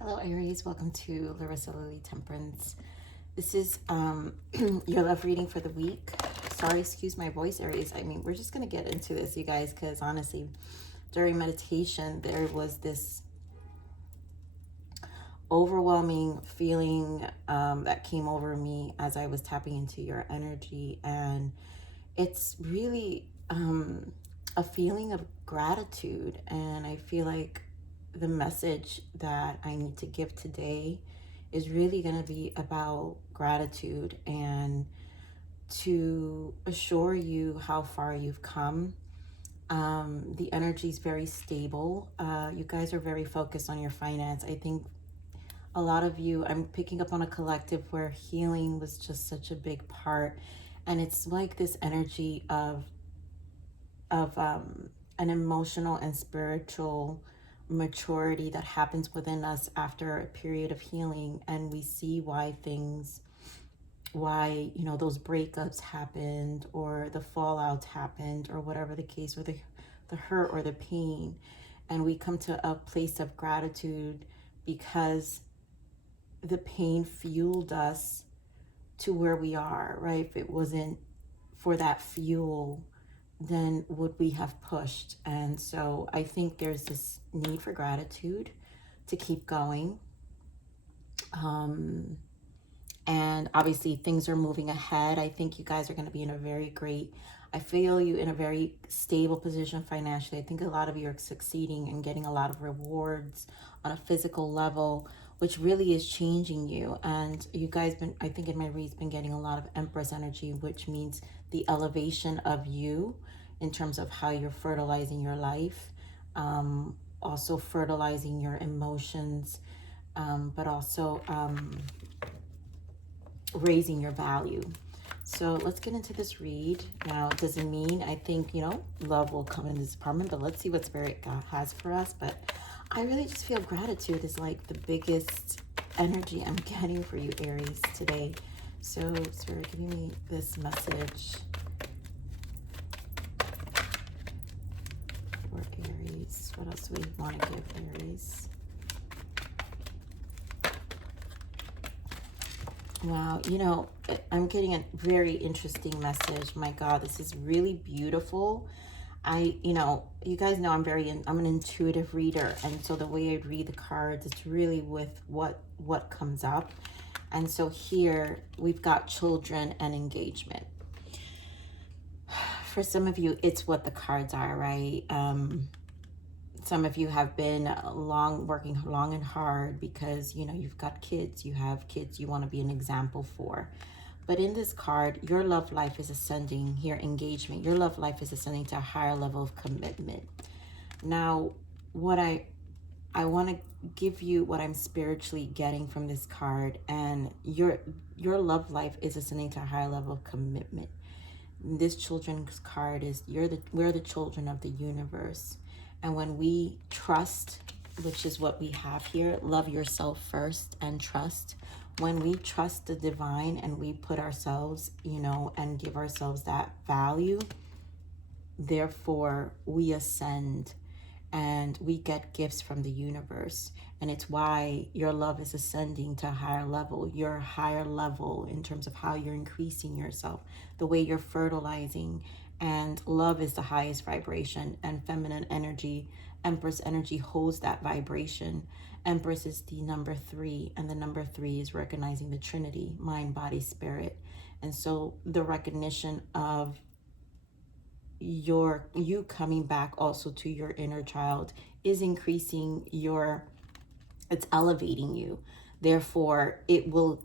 Hello Aries, welcome to Larissa Lily Temperance. This is your love reading for the week. Sorry, excuse my voice, Aries. I mean, we're just going to get into this, you guys, because honestly, during meditation, there was this overwhelming feeling that came over me as I was tapping into your energy. And it's really a feeling of gratitude. And I feel like the message that I need to give today is really going to be about gratitude and to assure you how far you've come. The energy is very stable. You guys are very focused on your finance. I think a lot of you, I'm picking up on a collective where healing was just such a big part. And it's like this energy of an emotional and spiritual maturity that happens within us after a period of healing, and we see why those breakups happened or the fallout happened or whatever the case, or the hurt or the pain, and we come to a place of gratitude because the pain fueled us to where we are, right? If it wasn't for that fuel, then would we have pushed? And so I think there's this need for gratitude to keep going. And obviously things are moving ahead. I think you guys are going to be in a very great, I feel you in a very stable position financially. I think a lot of you are succeeding and getting a lot of rewards on a physical level, which really is changing you. And you guys been, I think in my reads, been getting a lot of Empress energy, which means the elevation of you in terms of how you're fertilizing your life, also fertilizing your emotions, but also raising your value. So let's get into this read. Now, it doesn't mean I think, love will come in this department, but let's see what Spirit God has for us. But I really just feel gratitude is like the biggest energy I'm getting for you, Aries, today. So Spirit, giving me this message for Aries. What else do we want to give Aries? Wow, I'm getting a very interesting message. My God, this is really beautiful. You guys know I'm an intuitive reader, and so the way I read the cards, it's really with what comes up. And so here we've got children and engagement. For some of you, it's what the cards are, right? Some of you have been working long and hard because, you've got kids. You have kids you want to be an example for. But in this card, your love life is ascending here, engagement. Your love life is ascending to a higher level of commitment. Now, what I want to give you what I'm spiritually getting from this card, and your love life is ascending to a higher level of commitment. This children's card is we're the children of the universe. And when we trust, which is what we have here, love yourself first and trust. When we trust the divine and we put ourselves, and give ourselves that value, therefore we ascend and we get gifts from the universe. And it's why your love is ascending to a higher level. Your higher level in terms of how you're increasing yourself, the way you're fertilizing. And love is the highest vibration, and feminine energy, Empress energy, holds that vibration. Empress is the number 3, and the number 3 is recognizing the Trinity, mind, body, spirit. And so the recognition of you coming back also to your inner child is increasing it's elevating you. Therefore, it will,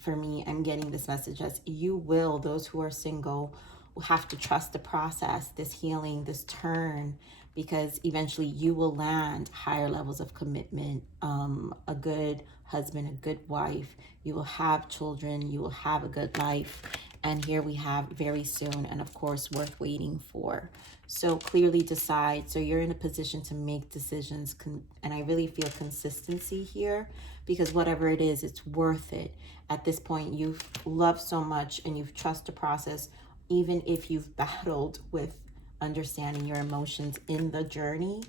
for me, I'm getting this message as those who are single will have to trust the process, this healing, this turn, because eventually you will land higher levels of commitment, a good husband, a good wife. You will have children, you will have a good life. And here we have very soon, and of course, worth waiting for. So clearly decide. So you're in a position to make decisions. And I really feel consistency here, because whatever it is, it's worth it. At this point, you've loved so much and you've trusted the process, even if you've battled with understanding your emotions in the journey.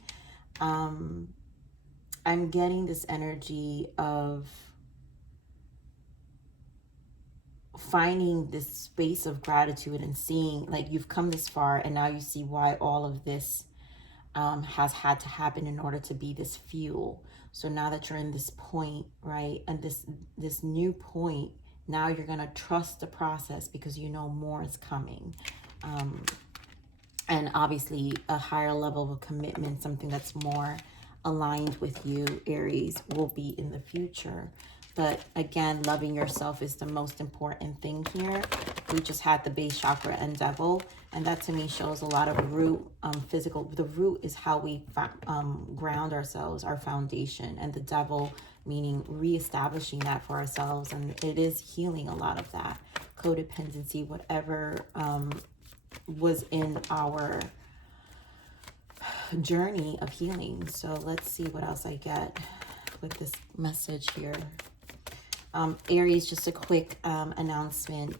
I'm getting this energy of finding this space of gratitude and seeing, like, you've come this far and now you see why all of this has had to happen in order to be this fuel. So now that you're in this point, right, and this new point, now you're going to trust the process because you know more is coming. And obviously a higher level of commitment, something that's more aligned with you, Aries, will be in the future. But again, loving yourself is the most important thing here. We just had the base chakra and devil, and that to me shows a lot of root, physical. The root is how we ground ourselves, our foundation, and the devil meaning reestablishing that for ourselves. And it is healing a lot of that codependency, whatever was in our journey of healing. So let's see what else I get with this message here. Aries, just a quick announcement.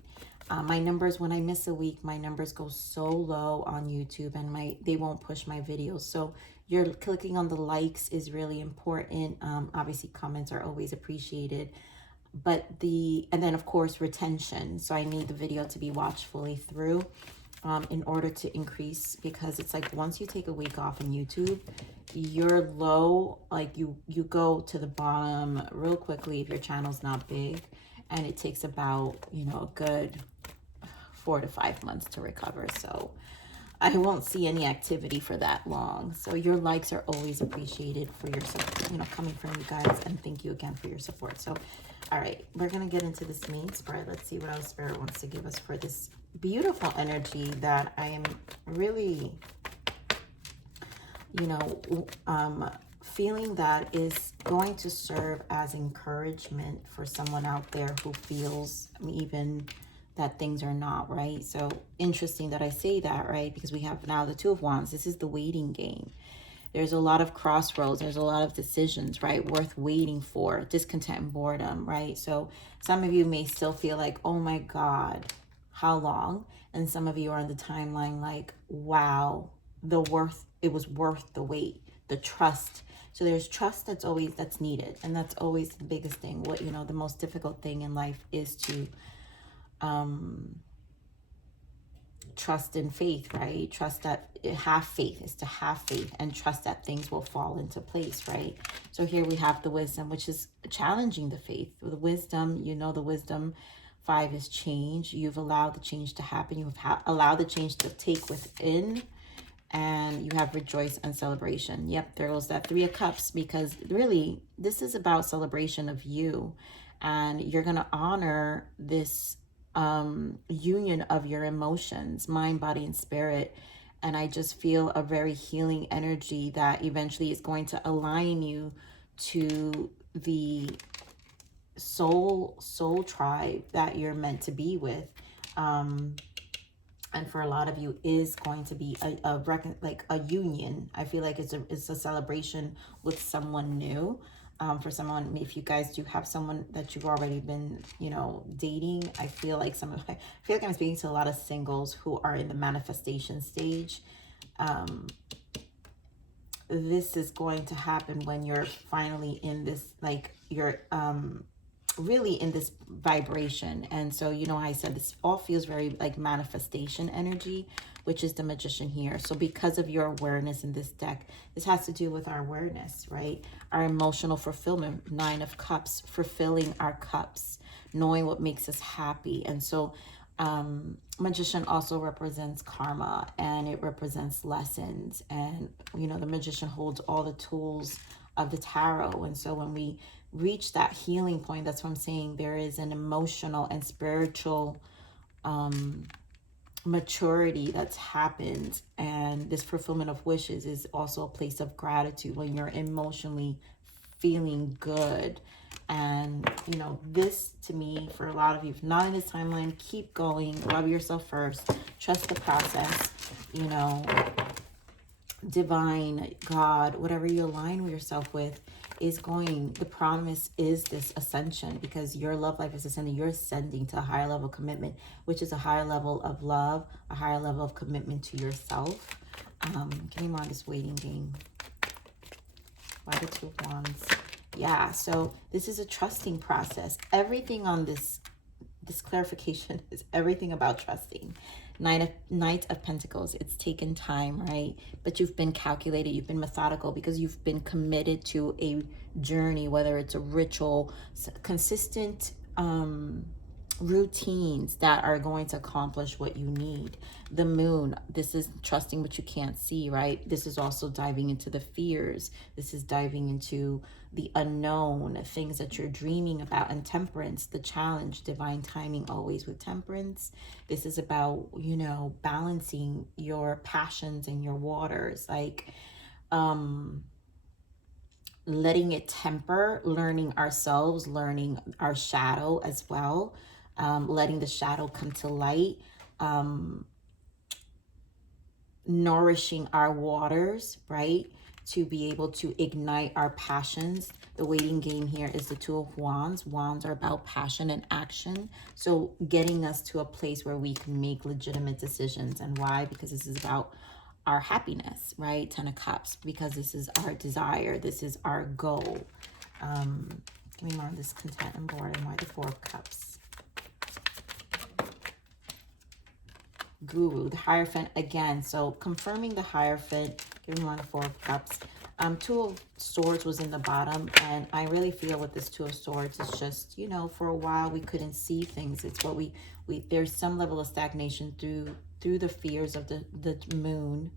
My numbers, when I miss a week, my numbers go so low on YouTube, and they won't push my videos. So you're clicking on the likes is really important. Obviously comments are always appreciated, but and then of course retention. So I need the video to be watched fully through in order to increase, because it's like once you take a week off on YouTube, you're low, like you go to the bottom real quickly if your channel's not big, and it takes about, you know, a good 4 to 5 months to recover. So I won't see any activity for that long. So your likes are always appreciated for your support, you know, coming from you guys, and thank you again for your support. So all right, we're gonna get into this main spread. Let's see what else Spirit wants to give us for this beautiful energy that I am really, you know, feeling that is going to serve as encouragement for someone out there who feels even that things are not right. So interesting that I say that, right? Because we have now the Two of Wands. This is the waiting game. There's a lot of crossroads. There's a lot of decisions, right, worth waiting for, discontent and boredom, right? So some of you may still feel like, oh my God, how long? And some of you are on the timeline like, wow, it was worth the wait, the trust. So there's trust that's needed. And that's always the biggest thing. What, you know, the most difficult thing in life is to trust in faith, right? Trust that, have faith is to have faith and trust that things will fall into place, right? So here we have the wisdom, which is challenging the faith. The wisdom, you know, the wisdom 5 is change. You've allowed the change to happen. You've allowed the change to take within, and you have rejoice and celebration. Yep, there goes that 3 of Cups, because really this is about celebration of you, and you're going to honor this union of your emotions, mind, body, and spirit. And I just feel a very healing energy that eventually is going to align you to the soul tribe that you're meant to be with. And for a lot of you is going to be like a union. I feel like it's a celebration with someone new. For someone, if you guys do have someone that you've already been, you know, dating, I feel like I feel like I'm speaking to a lot of singles who are in the manifestation stage. This is going to happen when you're finally in this, like, you're really in this vibration. And so, you know, I said this all feels very like manifestation energy, which is the Magician here. So because of your awareness in this deck, this has to do with our awareness, right? Our emotional fulfillment, 9 of Cups, fulfilling our cups, knowing what makes us happy. And so Magician also represents karma, and it represents lessons. And, you know, the Magician holds all the tools of the tarot. And so when we reach that healing point, that's what I'm saying, there is an emotional and spiritual maturity that's happened. And this fulfillment of wishes is also a place of gratitude when you're emotionally feeling good. And, you know, this to me, for a lot of you, if not in this timeline, keep going, love yourself first, trust the process, you know, divine, God, whatever you align yourself with is going, the promise is this ascension, because your love life is ascending. You're ascending to a higher level of commitment, which is a higher level of love, a higher level of commitment to yourself. Give me more on this waiting game. Why the Two of Wands? Yeah, so this is a trusting process. Everything on this clarification is everything about trusting. Knight of Pentacles. It's taken time, right? But you've been calculated, you've been methodical, because you've been committed to a journey, whether it's a ritual, consistent routines that are going to accomplish what you need. The Moon, this is trusting what you can't see, right? This is also diving into the fears. This is diving into the unknown, things that you're dreaming about. And Temperance, the challenge, divine timing, always with Temperance. This is about, you know, balancing your passions and your waters, like letting it temper, learning ourselves, learning our shadow as well, letting the shadow come to light, nourishing our waters, right? To be able to ignite our passions. The waiting game here is the Two of Wands. Wands are about passion and action. So getting us to a place where we can make legitimate decisions. And why? Because this is about our happiness, right? Ten of Cups, because this is our desire. This is our goal. Give me more of this content and board. And why the Four of Cups? Guru, the Hierophant again. So confirming the Hierophant, giving one of Four of Cups. Two of Swords was in the bottom, and I really feel with this Two of Swords, it's just, you know, for a while we couldn't see things. It's what we there's some level of stagnation through the fears of the Moon,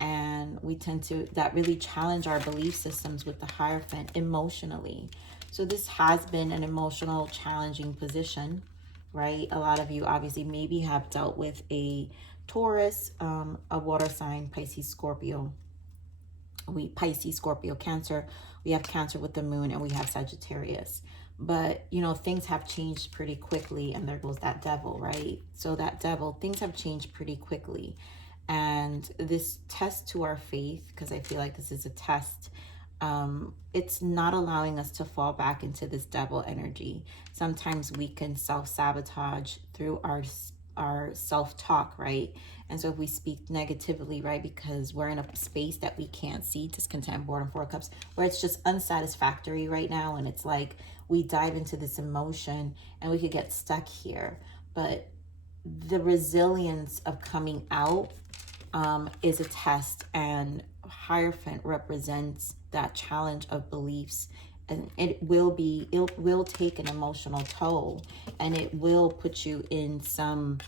and we tend to, that really challenge our belief systems with the Hierophant emotionally. So this has been an emotional, challenging position, right? A lot of you obviously maybe have dealt with a Taurus, a water sign, Pisces, Scorpio. Pisces, Scorpio, Cancer. We have Cancer with the Moon, and we have Sagittarius. But, you know, things have changed pretty quickly, and there goes that Devil, right? So that Devil, things have changed pretty quickly. And this test to our faith, because I feel like this is a test, it's not allowing us to fall back into this Devil energy. Sometimes we can self-sabotage through our self-talk, right? And so if we speak negatively, right, because we're in a space that we can't see, discontent, boredom, Four of Cups, where it's just unsatisfactory right now, and it's like we dive into this emotion and we could get stuck here. But the resilience of coming out is a test, and Hierophant represents that challenge of beliefs, and it will take an emotional toll, and it will put you in some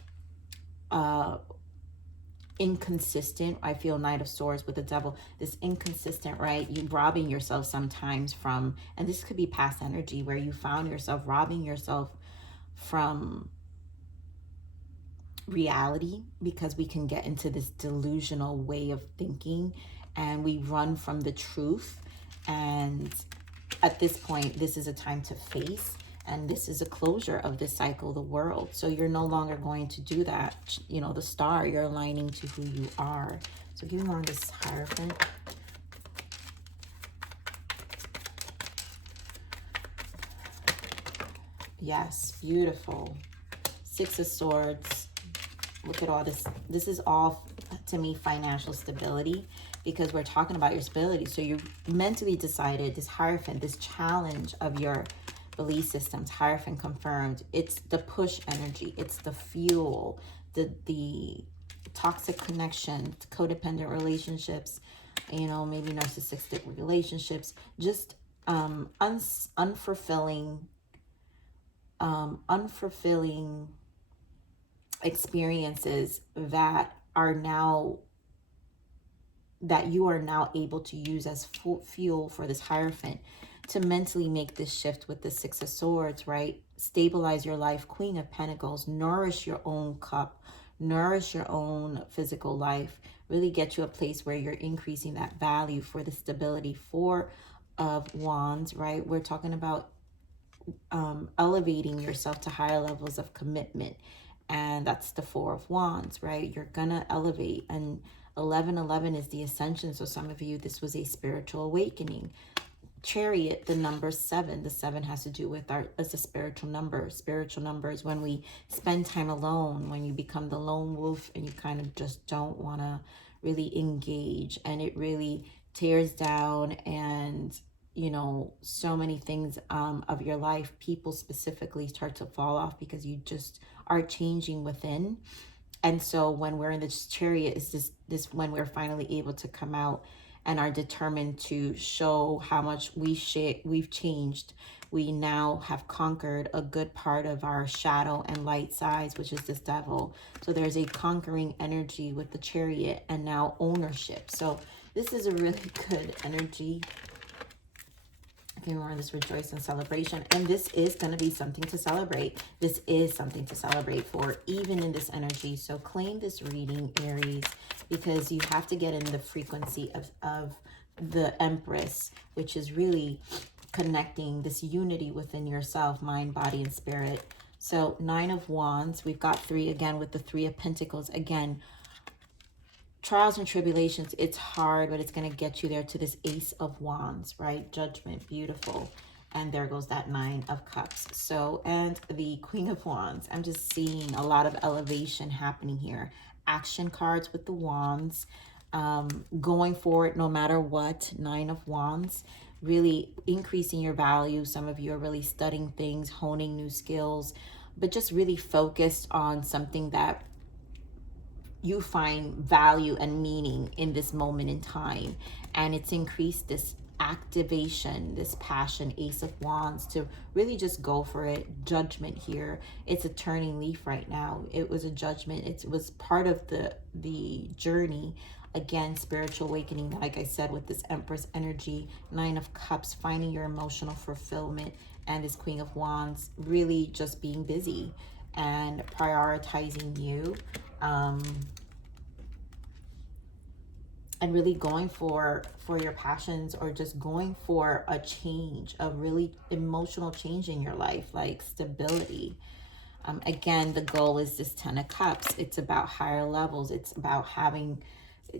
inconsistent, I feel Knight of Swords with the Devil, this inconsistent, right? You robbing yourself sometimes from, and this could be past energy where you found yourself robbing yourself from reality, because we can get into this delusional way of thinking and we run from the truth. And at this point, this is a time to face, and this is a closure of this cycle, the world. So you're no longer going to do that. You know, the star, you're aligning to who you are. So give me more on this Hierophant. Yes, beautiful. Six of Swords. Look at all this. This is all, to me, financial stability, because we're talking about your stability. So you mentally decided this Hierophant, this challenge of your belief systems, Hierophant confirmed. It's the push energy. It's the fuel, the toxic connection, codependent relationships, you know, maybe narcissistic relationships, just unfulfilling experiences that you are now able to use as fuel for this Hierophant to mentally make this shift with the Six of Swords, right? Stabilize your life, Queen of Pentacles, nourish your own cup, nourish your own physical life, really get you a place where you're increasing that value for the stability. Four of Wands, right? We're talking about elevating yourself to higher levels of commitment, and that's the Four of Wands, right? You're gonna elevate. And 1111 is the ascension. So some of you, this was a spiritual awakening. Chariot, the number 7. The 7 has to do with as a spiritual number. Spiritual numbers, when we spend time alone, when you become the lone wolf and you kind of just don't want to really engage, and it really tears down, and you know, so many things of your life, people specifically, start to fall off because you just are changing within. And so when we're in this Chariot, is this when we're finally able to come out and are determined to show how much we've changed. We now have conquered a good part of our shadow and light sides, which is this devil. So there's a conquering energy with the Chariot, and now ownership. So this is a really good energy. Okay, we're on this rejoice and celebration, and this is going to be something to celebrate. This is something to celebrate for, even in this energy. So claim this reading, Aries, because you have to get in the frequency of the Empress, which is really connecting this unity within yourself, mind, body, and spirit. So 9 of Wands, we've got 3 again with the 3 of Pentacles. Again, trials and tribulations, it's hard, but it's going to get you there to this Ace of Wands, right? Judgment, beautiful. And there goes that 9 of Cups. So, and the Queen of Wands. I'm just seeing a lot of elevation happening here. Action cards with the Wands. Going for it no matter what. 9 of Wands. Really increasing your value. Some of you are really studying things, honing new skills, but just really focused on something that you find value and meaning in this moment in time. And it's increased this activation, this passion, Ace of Wands, to really just go for it. Judgment here. It's a turning leaf right now. It was a judgment. It was part of the journey. Again, spiritual awakening, like I said, with this Empress energy. 9 of Cups, finding your emotional fulfillment. And this Queen of Wands, really just being busy and prioritizing you. And really going for your passions, or just going for a change, a really emotional change in your life, like stability. Again, the goal is this 10 of Cups. It's about higher levels. It's about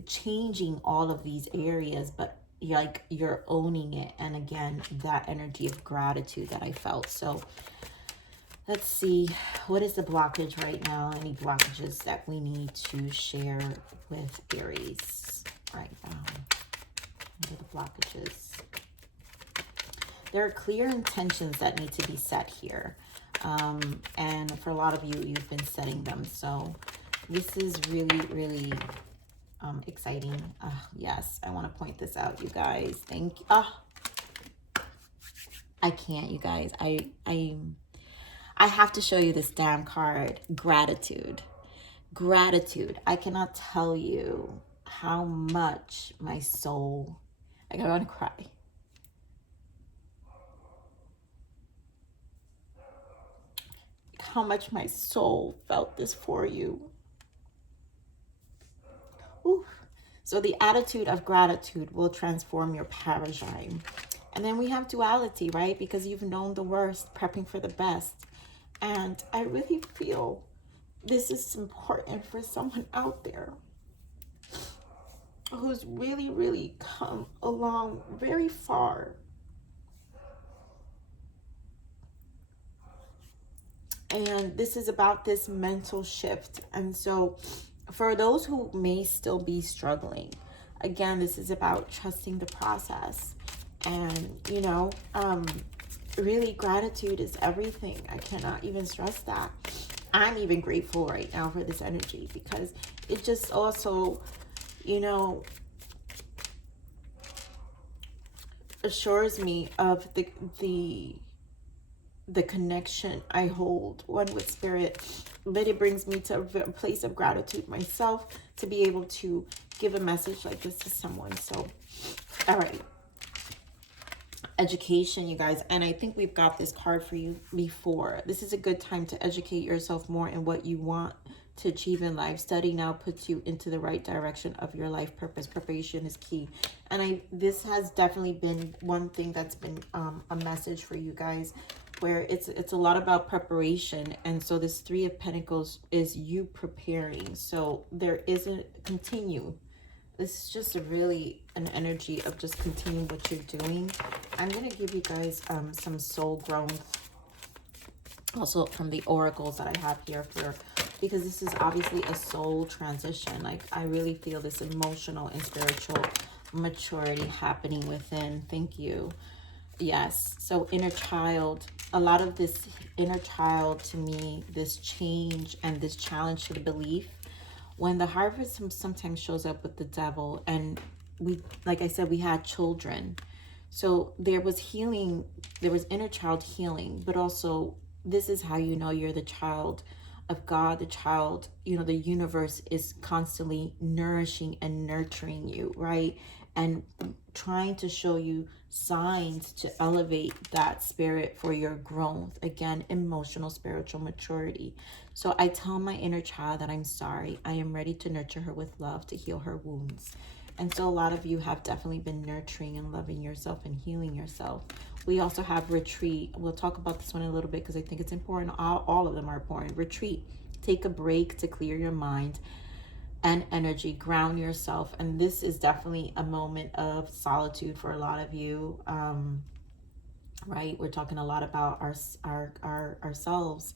changing all of these areas, but you're owning it. And again, that energy of gratitude that I felt. So let's see, what is the blockage right now? Any blockages that we need to share with Aries right now? What are the blockages? There are clear intentions that need to be set here. And for a lot of you, you've been setting them. So this is really, really exciting. Yes, I want to point this out, you guys. Thank you. I can't, you guys. I have to show you this damn card. Gratitude. Gratitude. I cannot tell you how much my soul, I want to cry. How much my soul felt this for you. Ooh. So the attitude of gratitude will transform your paradigm. And then we have duality, right? Because you've known the worst, prepping for the best. And I really feel this is important for someone out there who's really, really come along very far. And this is about this mental shift. And so for those who may still be struggling, again, this is about trusting the process. And, you know, really gratitude is everything. I cannot even stress that. I'm even grateful right now for this energy, because it just also, you know, assures me of the connection I hold one with spirit. But it brings me to a place of gratitude myself to be able to give a message like this to someone. So, all right. Education, you guys. And I think we've got this card for you before. This is a good time to educate yourself more in what you want to achieve in life. Study now puts you into the right direction of your life purpose. Preparation is key. And this has definitely been one thing that's been a message for you guys, where it's a lot about preparation. And so this 3 of Pentacles is you preparing. So there isn't continue. This is just an energy of just continuing what you're doing. I'm going to give you guys some soul growth also from the oracles that I have here, because this is obviously a soul transition. Like, I really feel this emotional and spiritual maturity happening within. Thank you. Yes. So inner child, a lot of this inner child to me, this change and this challenge to the belief, when the harvest sometimes shows up with the devil, and we, like I said, we had children. So there was healing, there was inner child healing, but also this is how you know you're the child of God, the child, you know, the universe is constantly nourishing and nurturing you, right? And trying to show you signs to elevate that spirit for your growth. Again, emotional, spiritual maturity. So I tell my inner child that I'm sorry. I am ready to nurture her with love to heal her wounds. And so a lot of you have definitely been nurturing and loving yourself and healing yourself. We also have retreat. We'll talk about this one a little bit because I think it's important. All of them are important. Retreat. Take a break to clear your mind and energy, ground yourself. And this is definitely a moment of solitude for a lot of you. Right? We're talking a lot about ourselves.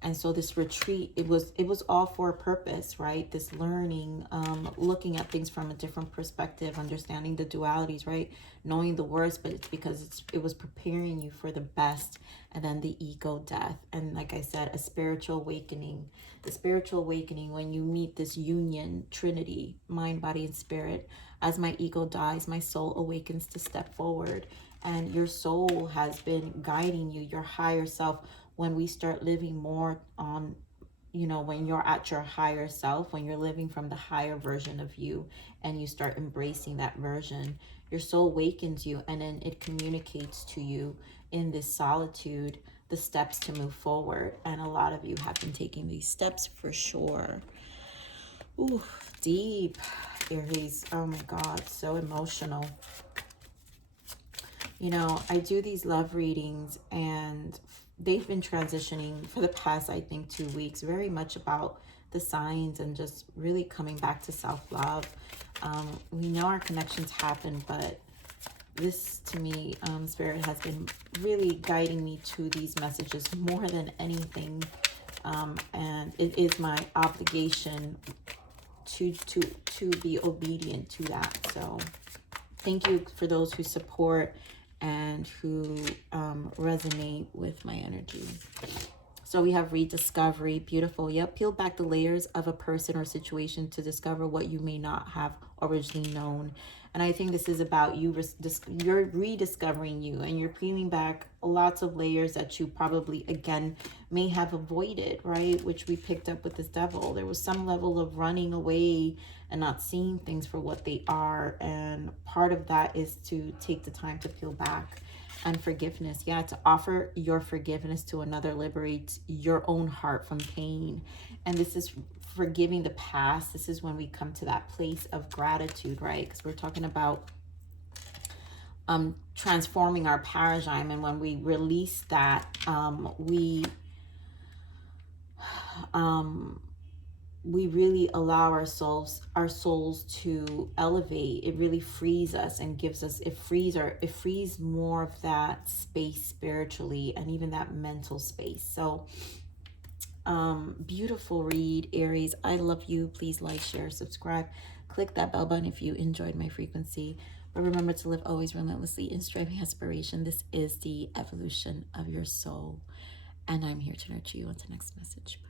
And so this retreat, it was all for a purpose, right? This learning, looking at things from a different perspective, understanding the dualities, right? Knowing the worst, but it's because it was preparing you for the best. And then the ego death. And like I said, a spiritual awakening. The spiritual awakening, when you meet this union, trinity, mind, body, and spirit. As my ego dies, my soul awakens to step forward. And your soul has been guiding you, your higher self. When we start living more on, you know, when you're at your higher self, when you're living from the higher version of you and you start embracing that version, your soul awakens you, and then it communicates to you in this solitude the steps to move forward. And a lot of you have been taking these steps for sure. Ooh, deep, Aries. Oh my God, so emotional. You know, I do these love readings and they've been transitioning for the past, I think, 2 weeks, very much about the signs and just really coming back to self-love. We know our connections happen, but this, to me, Spirit has been really guiding me to these messages more than anything. And it is my obligation to be obedient to that. So thank you for those who support and who resonate with my energy. So we have rediscovery. Beautiful. Yep. Peel back the layers of a person or situation to discover what you may not have originally known. And I think this is about you're rediscovering you, and you're peeling back lots of layers that you probably, again, may have avoided, right? Which we picked up with this devil. There was some level of running away and not seeing things for what they are. And part of that is to take the time to peel back. And forgiveness, yeah, to offer your forgiveness to another liberates your own heart from pain. And this is forgiving the past. This is when we come to that place of gratitude, right? Because we're talking about transforming our paradigm. And when we release that, we really allow our souls to elevate. It really frees us and gives us, it frees more of that space spiritually and even that mental space. So beautiful read, Aries. I love you. Please like, share, subscribe, click that bell button if you enjoyed my frequency. But remember to live always relentlessly in striving aspiration. This is the evolution of your soul, and I'm here to nurture you. Until next message.